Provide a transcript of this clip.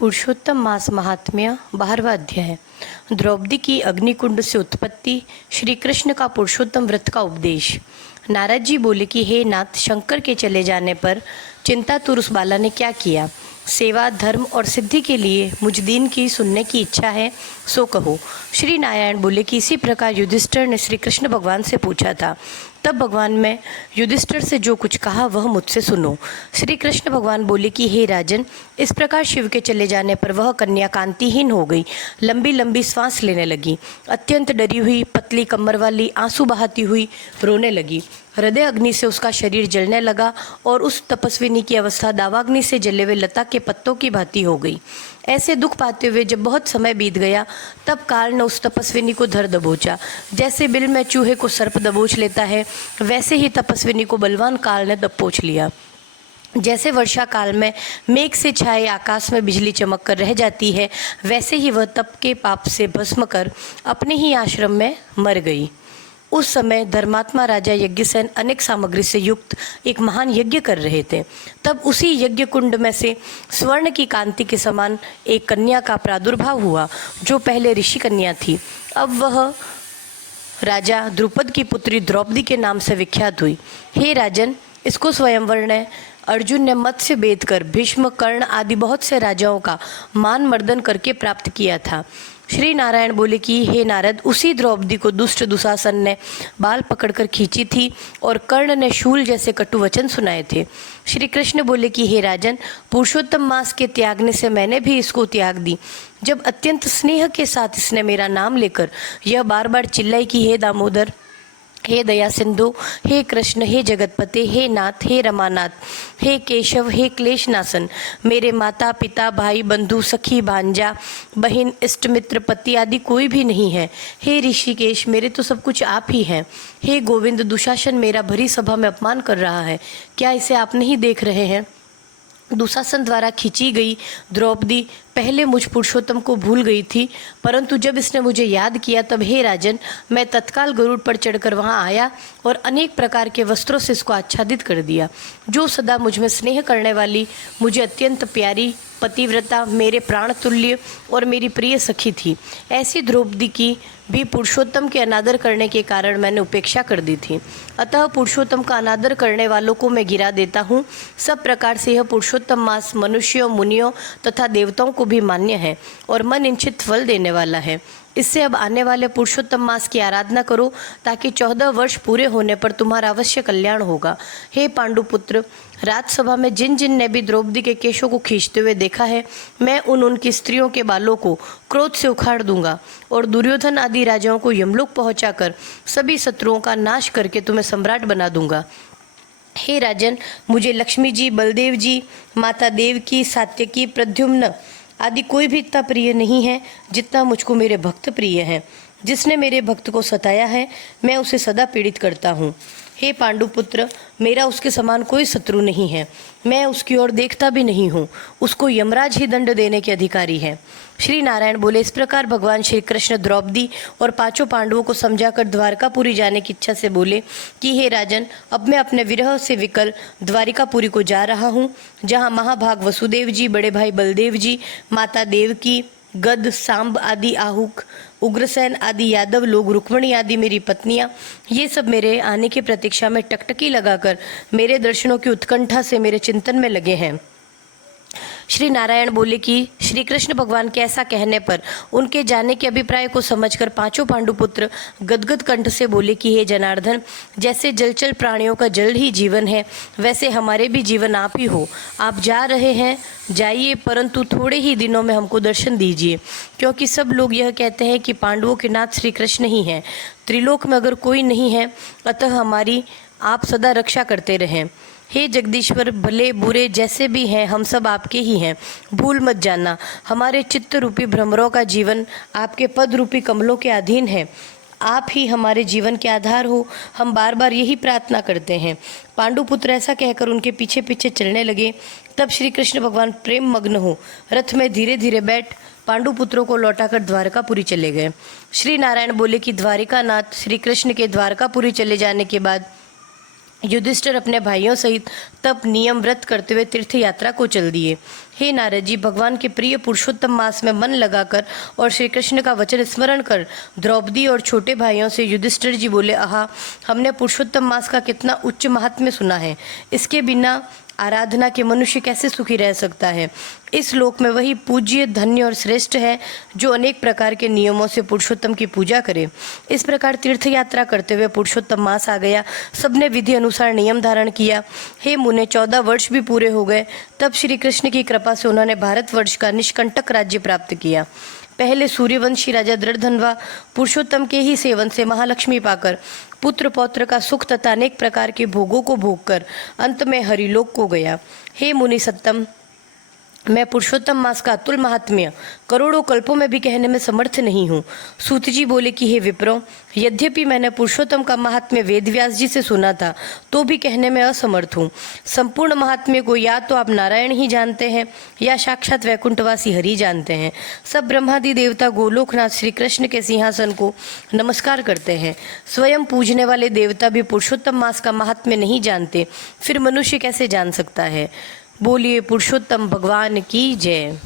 पुरुषोत्तम मास महात्म्य 12वां अध्याय। द्रौपदी की अग्निकुंड से उत्पत्ति, श्री कृष्ण का पुरुषोत्तम व्रत का उपदेश। नारद जी बोले कि हे नाथ, शंकर के चले जाने पर चिंतातुर उस बाला ने क्या किया? सेवा, धर्म और सिद्धि के लिए मुझ दीन की सुनने की इच्छा है, सो कहो। श्री नारायण बोले कि इसी प्रकार युधिष्ठिर ने श्री कृष्ण भगवान से पूछा था। तब भगवान ने युधिष्ठिर से जो कुछ कहा वह मुझसे सुनो। श्री कृष्ण भगवान बोले कि हे राजन, इस प्रकार शिव के चले जाने पर वह कन्या कांतिहीन हो गई, लंबी लंबी सांस लेने लगी, अत्यंत डरी हुई, पतली कमर वाली, आंसू बहाती हुई रोने लगी। हृदय अग्नि से उसका शरीर जलने लगा और उस तपस्विनी की अवस्था दावाग्नि से जले हुए लता के पत्तों की भांति हो गई। ऐसे दुख पाते हुए जब बहुत समय बीत गया, तब काल ने उस तपस्विनी को धर दबोचा। जैसे बिल में चूहे को सर्प दबोच लेता है, वैसे ही तपस्विनी को बलवान काल ने दबोच लिया। जैसे वर्षा काल में मेघ से छाए आकाश में बिजली चमक कर रह जाती है, वैसे ही वह तप के पाप से भस्म कर अपने ही आश्रम में मर गई। उस समय धर्मात्मा राजा यज्ञसेन अनेक सामग्री से युक्त एक महान यज्ञ कर रहे थे। तब उसी यज्ञ कुंड में से स्वर्ण की कांति के समान एक कन्या का प्रादुर्भाव हुआ, जो पहले ऋषि कन्या थी। अब वह राजा द्रुपद की पुत्री द्रौपदी के नाम से विख्यात हुई। हे राजन, इसको स्वयंवर ने अर्जुन ने मत्स्य बेद कर भीष्म, कर्ण आदि बहुत से राजाओं का मान मर्दन करके प्राप्त किया था। श्री नारायण बोले कि हे नारद, उसी द्रौपदी को दुष्ट दुशासन ने बाल पकड़कर खींची थी और कर्ण ने शूल जैसे कटु वचन सुनाए थे। श्री कृष्ण बोले कि हे राजन, पुरुषोत्तम मास के त्यागने से मैंने भी इसको त्याग दी। जब अत्यंत स्नेह के साथ इसने मेरा नाम लेकर यह बार बार चिल्लाई कि हे दामोदर, हे दया सिंधु, हे कृष्ण, हे जगतपते, हे नाथ, हे रमानाथ, हे केशव, हे क्लेशनाशन, मेरे माता पिता, भाई बंधु, सखी भांजा, बहन, इष्ट मित्र, पति आदि कोई भी नहीं है। हे ऋषिकेश, मेरे तो सब कुछ आप ही हैं। हे गोविंद, दुशासन मेरा भरी सभा में अपमान कर रहा है, क्या इसे आप नहीं देख रहे हैं? दुशासन द्वारा खींची गई द्रौपदी पहले मुझ पुरुषोत्तम को भूल गई थी, परंतु जब इसने मुझे याद किया तब हे राजन, मैं तत्काल गरुड़ पर चढ़कर वहां आया और अनेक प्रकार के वस्त्रों से इसको आच्छादित कर दिया। जो सदा मुझ में स्नेह करने वाली, मुझे अत्यंत प्यारी, पतिव्रता, मेरे प्राण तुल्य और मेरी प्रिय सखी थी, ऐसी द्रौपदी की भी पुरुषोत्तम के अनादर करने के कारण मैंने उपेक्षा कर दी थी। अतः पुरुषोत्तम का अनादर करने वालों को मैं गिरा देता हूँ। सब प्रकार से यह पुरुषोत्तम मास मनुष्यों, मुनियों तथा देवताओं को भी मान्य है और मन इच्छित फल देने वाला है। इससे अब आने वाले पुरुषोत्तम मास की आराधना करो, ताकि 14 वर्ष पूरे होने पर तुम्हारा अवश्य कल्याण होगा। हे पांडुपुत्र, राजसभा में जिन जिन ने भी द्रौपदी के केशों को खींचते हुए देखा है, मैं उनकी स्त्रियों के बालों को क्रोध से उखाड़ दूंगा और दुर्योधन आदि राजाओं को यमलोक पहुंचाकर सभी शत्रुओं का नाश करके तुम्हें सम्राट बना दूंगा। हे राजन, मुझे लक्ष्मी जी, बलदेव जी, माता देवकी, सात्यकी, प्रद्युम्न आदि कोई भी इतना प्रिय नहीं है जितना मुझको मेरे भक्त प्रिय हैं। जिसने मेरे भक्त को सताया है, मैं उसे सदा पीड़ित करता हूँ। हे पांडुपुत्र, मेरा उसके समान कोई शत्रु नहीं है, मैं उसकी ओर देखता भी नहीं हूँ। उसको यमराज ही दंड देने के अधिकारी है। श्री नारायण बोले, इस प्रकार भगवान श्री कृष्ण द्रौपदी और 5 पांडवों को समझाकर द्वारकापुरी जाने की इच्छा से बोले कि हे राजन, अब मैं अपने विरह से विकल द्वारिकापुरी को जा रहा हूँ, जहाँ महाभाग वसुदेव जी, बड़े भाई बलदेव जी, माता देवकी, गद, सांब आदि आहुक, उग्रसेन आदि यादव लोग, रुक्मणी आदि मेरी पत्नियां, ये सब मेरे आने की प्रतीक्षा में टकटकी लगाकर मेरे दर्शनों की उत्कंठा से मेरे चिंतन में लगे हैं। श्री नारायण बोले कि श्री कृष्ण भगवान के ऐसा कहने पर उनके जाने के अभिप्राय को समझकर 5 पांडुपुत्र गदगद कंठ से बोले कि हे जनार्दन, जैसे जलचल प्राणियों का जल ही जीवन है, वैसे हमारे भी जीवन आप ही हो। आप जा रहे हैं, जाइए, परंतु थोड़े ही दिनों में हमको दर्शन दीजिए, क्योंकि सब लोग यह कहते हैं कि पांडवों के नाथ श्री कृष्ण ही हैं। त्रिलोक में अगर कोई नहीं है, अतः हमारी आप सदा रक्षा करते रहें। हे जगदीश्वर, भले बुरे जैसे भी हैं, हम सब आपके ही हैं, भूल मत जाना। हमारे चित्त रूपी भ्रमरों का जीवन आपके पद रूपी कमलों के अधीन है। आप ही हमारे जीवन के आधार हो, हम बार बार यही प्रार्थना करते हैं। पांडुपुत्र ऐसा कहकर उनके पीछे पीछे चलने लगे। तब श्री कृष्ण भगवान प्रेम मग्न हो रथ में धीरे धीरे बैठ पांडुपुत्रों को लौटाकर द्वारकापुरी चले गए। श्री नारायण बोले कि द्वारिकानाथ श्री कृष्ण के द्वारकापुरी चले जाने के बाद युधिष्ठिर अपने भाइयों सहित तप नियम व्रत करते हुए तीर्थ यात्रा को चल दिए। हे नारद जी, भगवान के प्रिय पुरुषोत्तम मास में मन लगाकर और श्री कृष्ण का वचन स्मरण कर द्रौपदी और छोटे भाइयों से युधिष्ठिर जी बोले, आहा, हमने पुरुषोत्तम मास का कितना उच्च महात्म्य सुना है। इसके बिना आराधना के मनुष्य कैसे सुखी रह सकता है। इस लोक में वही पूज्य, धन्य और श्रेष्ठ है जो अनेक प्रकार के नियमों से पुरुषोत्तम की पूजा करे। इस प्रकार तीर्थ यात्रा करते हुए पुरुषोत्तम मास आ गया। सबने विधि अनुसार नियम धारण किया। हे मुने, 14 वर्ष भी पूरे हो गए। तब श्री कृष्ण की कृपा से उन्होंने भारतवर्ष का निष्कंटक राज्य प्राप्त किया। पहले सूर्यवंशी राजा दृढ़धनवा पुरुषोत्तम के ही सेवन से महालक्ष्मी पाकर, पुत्र पौत्र का सुख तथा अनेक प्रकार के भोगों को भोग कर अंत में हरिलोक को गया। हे मुनि सत्तम, मैं पुरुषोत्तम मास का अतुल महात्म्य करोड़ों कल्पों में भी कहने में समर्थ नहीं हूँ। सूत जी बोले कि हे विप्रो, यद्यपि मैंने पुरुषोत्तम का महात्म्य वेद व्यास जी से सुना था तो भी कहने में असमर्थ हूँ। संपूर्ण महात्म्य को या तो आप नारायण ही जानते हैं या साक्षात वैकुंठवासी हरि जानते हैं। सब ब्रह्मादि देवता गोलोकनाथ श्री कृष्ण के सिंहासन को नमस्कार करते हैं। स्वयं पूजने वाले देवता भी पुरुषोत्तम मास का महात्म्य नहीं जानते, फिर मनुष्य कैसे जान सकता है। बोलिए पुरुषोत्तम भगवान की जय।